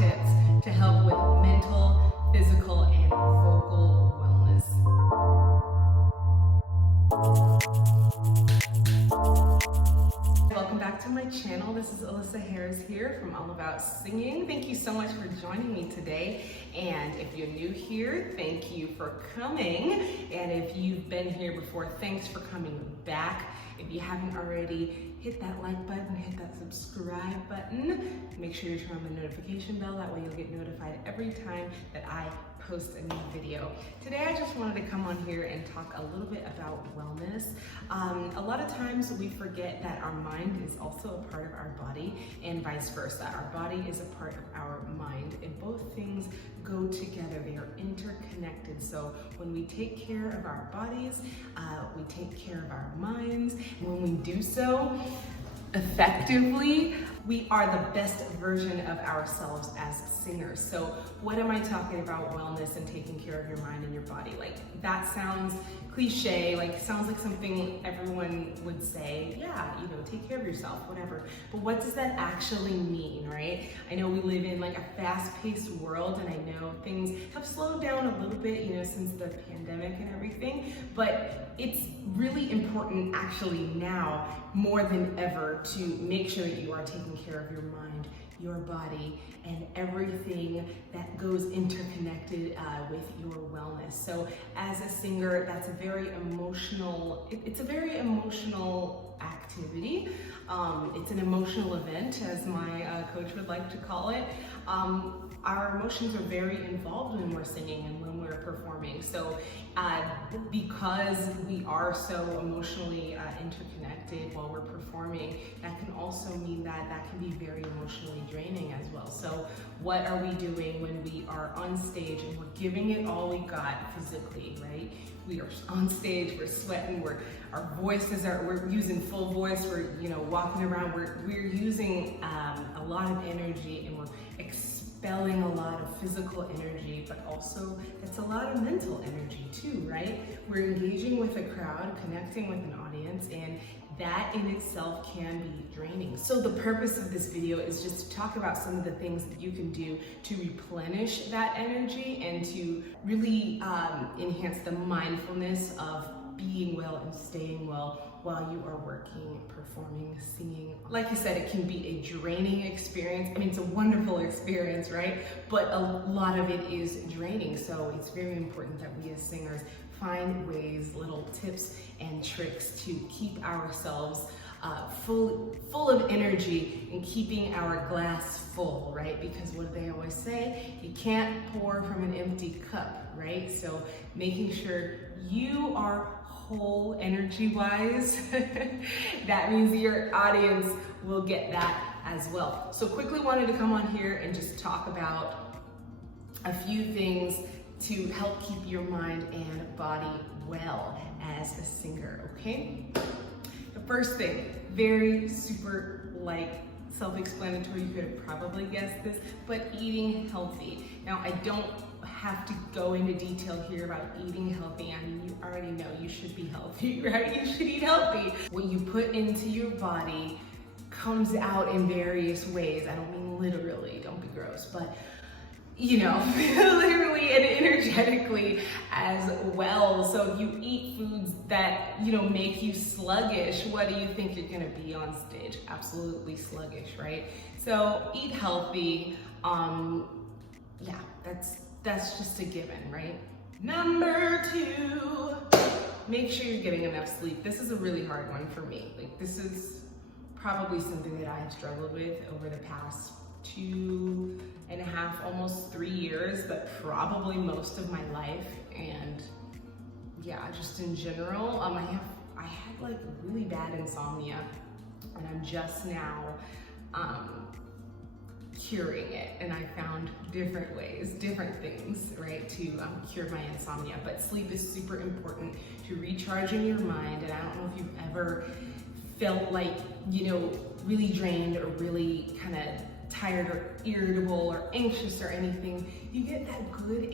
tips to help with mental, physical, and vocal wellness. Welcome back to my channel. This is Alyssa here from All About Singing. Thank you so much for joining me today. And if you're new here, thank you for coming. And if you've been here before, thanks for coming back. If you haven't already, hit that like button, hit that subscribe button. Make sure you turn on the notification bell. That way you'll get notified every time that I post a new video. Today I just wanted to come on here and talk a little bit about wellness. A lot of times we forget that our mind is also a part of our body and vice versa. Our body is a part of our mind, and both things go together. They are interconnected. So when we take care of our bodies, we take care of our minds. When we do so effectively, we are the best version of ourselves as singers. So what am I talking about wellness and taking care of your mind and your body? Like, that sounds cliche, like sounds like something everyone would say, yeah, you know, take care of yourself, whatever. But what does that actually mean, right? I know we live in like a fast-paced world, and I know things have slowed down a little bit, you know, since the pandemic and everything, but it's really important actually now more than ever to make sure that you are taking care of your mind, your body, and everything that goes interconnected with your wellness. So as a singer, that's a very emotional, it's a very emotional activity. It's an emotional event, as my coach would like to call it. Our emotions are very involved when we're singing and when we're performing. So because we are so emotionally interconnected while we're performing, that can also mean that that can be very emotionally draining as well. So what are we doing when we are on stage and we're giving it all we got physically, right? We are on stage, we're sweating, our voices we're using full voice, we're, you know, walking around, we're using a lot of energy, and we're expelling a lot of physical energy, but also it's a lot of mental energy too, right? We're engaging with a crowd, connecting with an audience, and that in itself can be draining. So the purpose of this video is just to talk about some of the things that you can do to replenish that energy and to really enhance the mindfulness of being well and staying well while you are working, performing, singing. Like I said, it can be a draining experience. I mean, it's a wonderful experience, right? But a lot of it is draining. So it's very important that we as singers find ways, little tips and tricks to keep ourselves full of energy and keeping our glass full, right? Because what do they always say? You can't pour from an empty cup, right? So making sure you are whole energy-wise, that means your audience will get that as well. So quickly wanted to come on here and just talk about a few things to help keep your mind and body well as a singer, okay? The first thing, very super self-explanatory, you could have probably guessed this, but eating healthy. Now, I don't have to go into detail here about eating healthy. I mean, you already know you should be healthy, right? You should eat healthy. What you put into your body comes out in various ways. I don't mean literally, don't be gross, but you know, literally and energetically as well. So if you eat foods that, you know, make you sluggish, what do you think you're gonna be on stage? Absolutely sluggish, right? So eat healthy. Yeah, that's just a given, right? Number 2, make sure you're getting enough sleep. This is a really hard one for me. Like, this is probably something that I have struggled with over the past 2.5, almost 3 years, but probably most of my life. And yeah, just in general, I had like really bad insomnia, and I'm just now curing it, and I found different ways, different things, right, to cure my insomnia. But sleep is super important to recharging your mind. And I don't know if you've ever felt like, you know, really drained or really kind of tired or irritable or anxious or anything. You get that good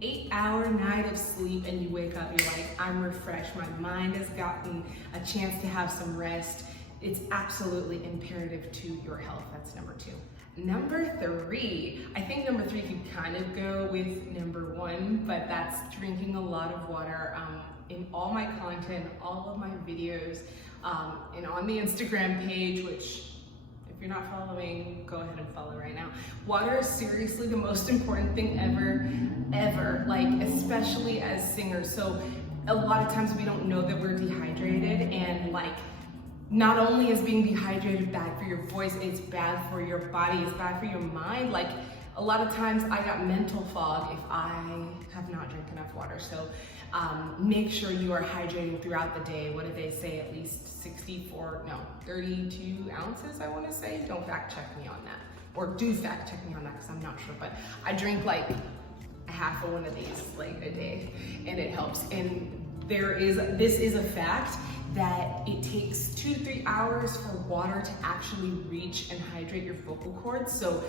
8-hour night of sleep, and you wake up, you're like, I'm refreshed, my mind has gotten a chance to have some rest. It's absolutely imperative to your health. That's number 2. Number 3, I think number 3 could kind of go with number 1, but that's drinking a lot of water. In all my content, all of my videos, and on the Instagram page, which if you're not following, go ahead and follow right now. Water is seriously the most important thing ever, like especially as singers. So a lot of times we don't know that we're dehydrated, and like not only is being dehydrated bad for your voice, it's bad for your body, it's bad for your mind. Like a lot of times I got mental fog if I have not drank enough water. So make sure you are hydrating throughout the day. What did they say? At least 32 ounces, I want to say. Don't fact check me on that, or do fact check me on that because I'm not sure, but I drink like a half of one of these like a day, and it helps. And this is a fact that it takes 2 to 3 hours for water to actually reach and hydrate your vocal cords. So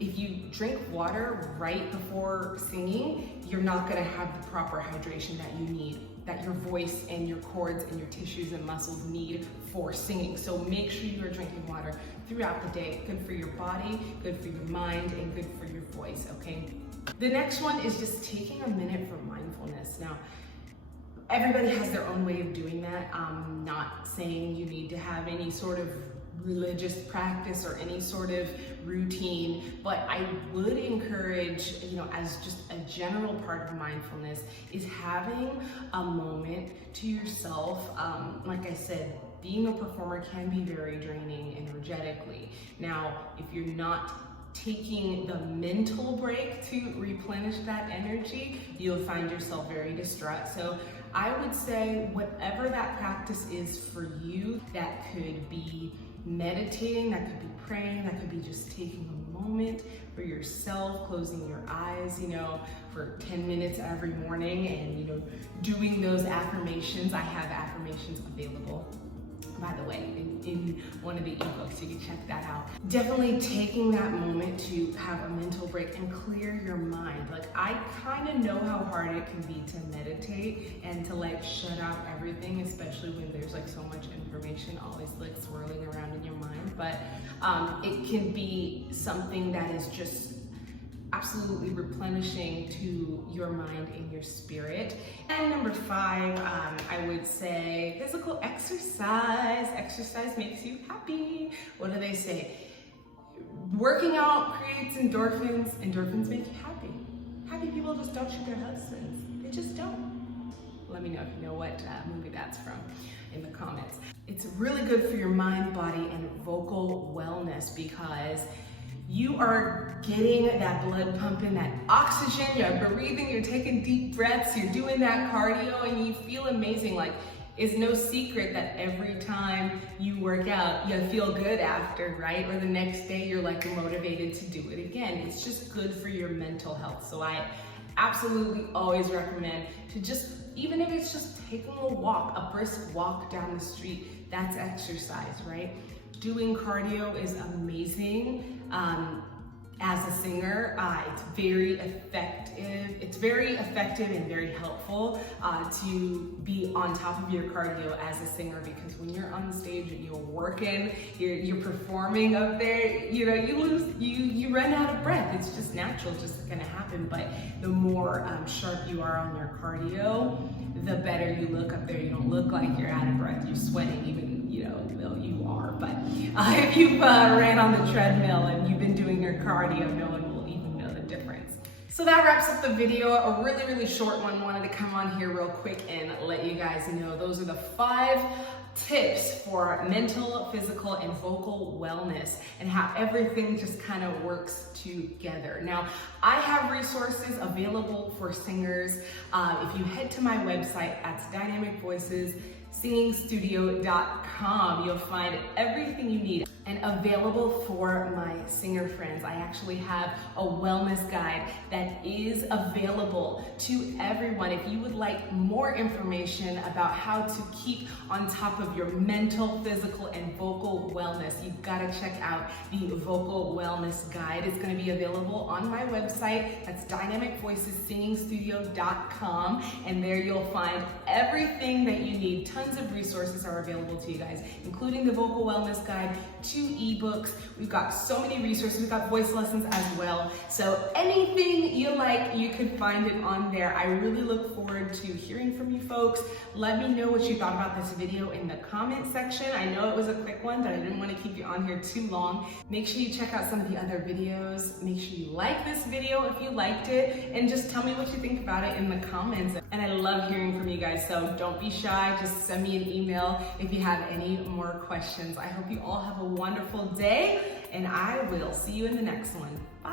if you drink water right before singing, you're not gonna have the proper hydration that you need, that your voice and your cords and your tissues and muscles need for singing. So make sure you are drinking water throughout the day. Good for your body, good for your mind, and good for your voice, okay? The next one is just taking a minute for mindfulness. Now, everybody has their own way of doing that. I'm not saying you need to have any sort of religious practice or any sort of routine, but I would encourage, as just a general part of mindfulness, is having a moment to yourself. Like I said, being a performer can be very draining energetically. Now, if you're not taking the mental break to replenish that energy, you'll find yourself very distraught. So I would say whatever that practice is for you, that could be meditating, that could be praying, that could be just taking a moment for yourself, closing your eyes, for 10 minutes every morning, and doing those affirmations. I have affirmations available, by the way, in one of the ebooks. You can check that out. Definitely taking that moment to have a mental break and clear your mind. Like, I kind of know how hard it can be to meditate and to shut out everything, especially when there's so much information always swirling around in your mind. But it can be something that is just absolutely replenishing to your mind and your spirit. And number 5, I would say physical exercise. Exercise makes you happy. What do they say? Working out creates endorphins. Endorphins make you happy. Happy people just don't shoot their husbands. They just don't. Let me know if you know what movie that's from in the comments. It's really good for your mind, body, and vocal wellness, because you are getting that blood pumping, that oxygen, you're breathing, you're taking deep breaths, you're doing that cardio, and you feel amazing. It's no secret that every time you work out, you feel good after, right? Or the next day, you're motivated to do it again. It's just good for your mental health. So I absolutely always recommend to just, even if it's just taking a walk, a brisk walk down the street, that's exercise, right? Doing cardio is amazing. As a singer, it's very effective. It's very effective and very helpful to be on top of your cardio as a singer, because when you're on stage and you're working, you're performing up there, you run out of breath. It's just natural, it's just gonna happen. But the more sharp you are on your cardio, the better you look up there. You don't look like you're out of breath. You're sweating, even though you are. But if you've ran on the treadmill and you've been doing your cardio, no one will even know the difference. So that wraps up the video. A really, really short one. Wanted to come on here real quick and let you guys know those are the 5 tips for mental, physical, and vocal wellness, and how everything just kind of works together. Now, I have resources available for singers. If you head to my website, that's dynamicvoicessingingstudio.com, you'll find everything you need and available for my singer friends. I actually have a wellness guide that is available to everyone. If you would like more information about how to keep on top of your mental, physical, and vocal wellness, you've got to check out the Vocal Wellness Guide. It's going to be available on my website. That's dynamicvoicessingingstudio.com, and there you'll find everything that you need. Tons of resources are available to you guys, including the Vocal Wellness Guide, 2 ebooks. We've got so many resources. We've got voice lessons as well. So anything you like, you can find it on there. I really look forward to hearing from you folks. Let me know what you thought about this video in the comment section. I know it was a quick one, but I didn't want to keep you on here too long. Make sure you check out some of the other videos. Make sure you like this video if you liked it, and just tell me what you think about it in the comments. And I love hearing from you guys, so don't be shy. Just send me an email if you have any more questions. I hope you all have a wonderful day, and I will see you in the next one. Bye.